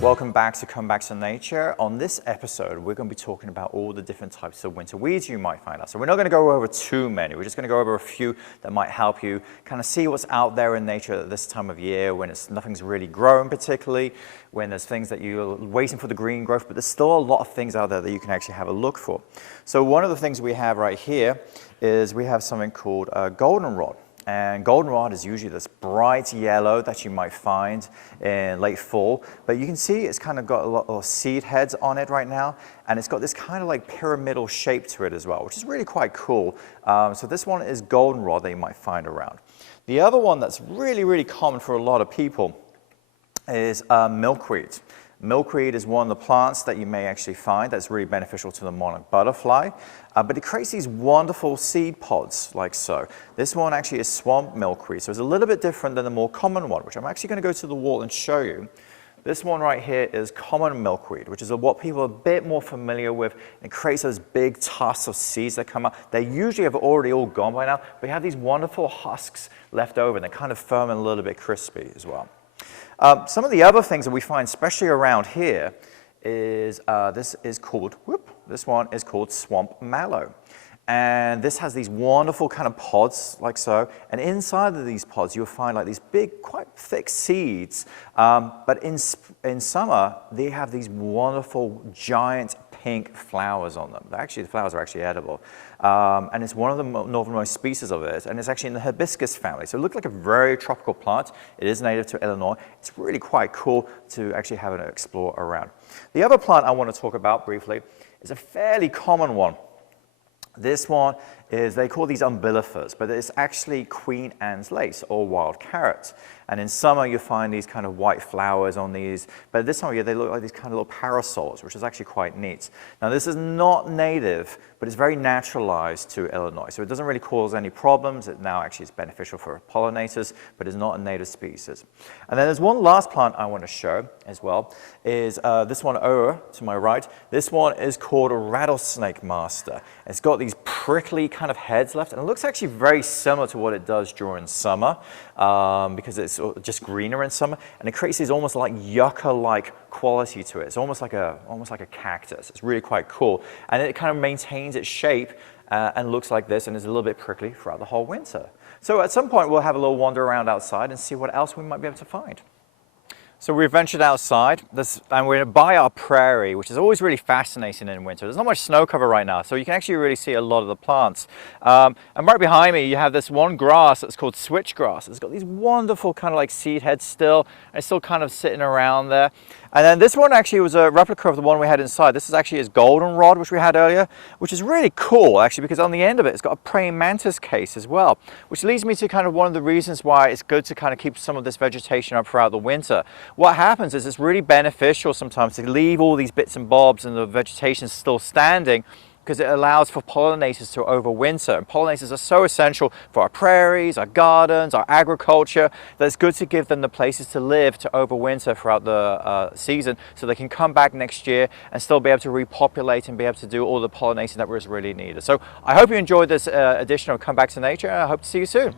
Welcome back to Come Back to Nature. On this episode, we're going to be talking about all the different types of winter weeds you might find out. So we're not going to go over too many. We're just going to go over a few that might help you kind of see what's out there in nature at this time of year when nothing's really growing particularly, when there's things that you're waiting for the green growth, but there's still a lot of things out there that you can actually have a look for. So one of the things we have right here is we have something called goldenrod. And goldenrod is usually this bright yellow that you might find in late fall. But you can see it's kind of got a lot of seed heads on it right now. And it's got this kind of like pyramidal shape to it as well, which is really quite cool. So this one is goldenrod that you might find around. The other one that's really, really common for a lot of people is milkweed. Milkweed is one of the plants that you may actually find that's really beneficial to the monarch butterfly, but it creates these wonderful seed pods like so. This one actually is swamp milkweed, so it's a little bit different than the more common one, which I'm actually going to go to the wall and show you. This one right here is common milkweed, which is what people are a bit more familiar with. It creates those big tusks of seeds that come up. They usually have already all gone by now, but you have these wonderful husks left over, and they're kind of firm and a little bit crispy as well. Some of the other things that we find, especially around here, is this one is called swamp mallow. And this has these wonderful kind of pods like so. And inside of these pods, you'll find like these big, quite thick seeds. But in summer, they have these wonderful, giant pink flowers on them. Actually, the flowers are actually edible. And it's one of the northernmost species of it. And it's actually in the hibiscus family. So it looks like a very tropical plant. It is native to Illinois. It's really quite cool to actually have an explore around. The other plant I want to talk about briefly is a fairly common one. This one is, they call these umbellifers, but it's actually Queen Anne's lace or wild carrot. And in summer, you find these kind of white flowers on these, but this time of year, they look like these kind of little parasols, which is actually quite neat. Now, this is not native, but it's very naturalized to Illinois, so it doesn't really cause any problems. It now actually is beneficial for pollinators, but it's not a native species. And then there's one last plant I want to show as well, is this one over to my right. This one is called a rattlesnake master. It's got these prickly kind of heads left, and it looks actually very similar to what it does during summer, because it's just greener in summer, and it creates this almost like yucca-like quality to it. It's almost like a cactus. It's really quite cool, and it kind of maintains its shape and looks like this, and is a little bit prickly throughout the whole winter. So at some point, we'll have a little wander around outside and see what else we might be able to find. So we've ventured outside, and we're by our prairie, which is always really fascinating in winter. There's not much snow cover right now, so you can actually really see a lot of the plants. And right behind me, you have this one grass that's called switchgrass. It's got these wonderful kind of like seed heads still, and it's still kind of sitting around there. And then this one actually was a replica of the one we had inside. This is actually his goldenrod, which we had earlier, which is really cool actually, because on the end of it, it's got a praying mantis case as well, which leads me to kind of one of the reasons why it's good to kind of keep some of this vegetation up throughout the winter. What happens is it's really beneficial sometimes to leave all these bits and bobs and the vegetation still standing, because it allows for pollinators to overwinter. And pollinators are so essential for our prairies, our gardens, our agriculture, that it's good to give them the places to live to overwinter throughout the season, so they can come back next year and still be able to repopulate and be able to do all the pollination that was really needed. So I hope you enjoyed this edition of Come Back to Nature, and I hope to see you soon.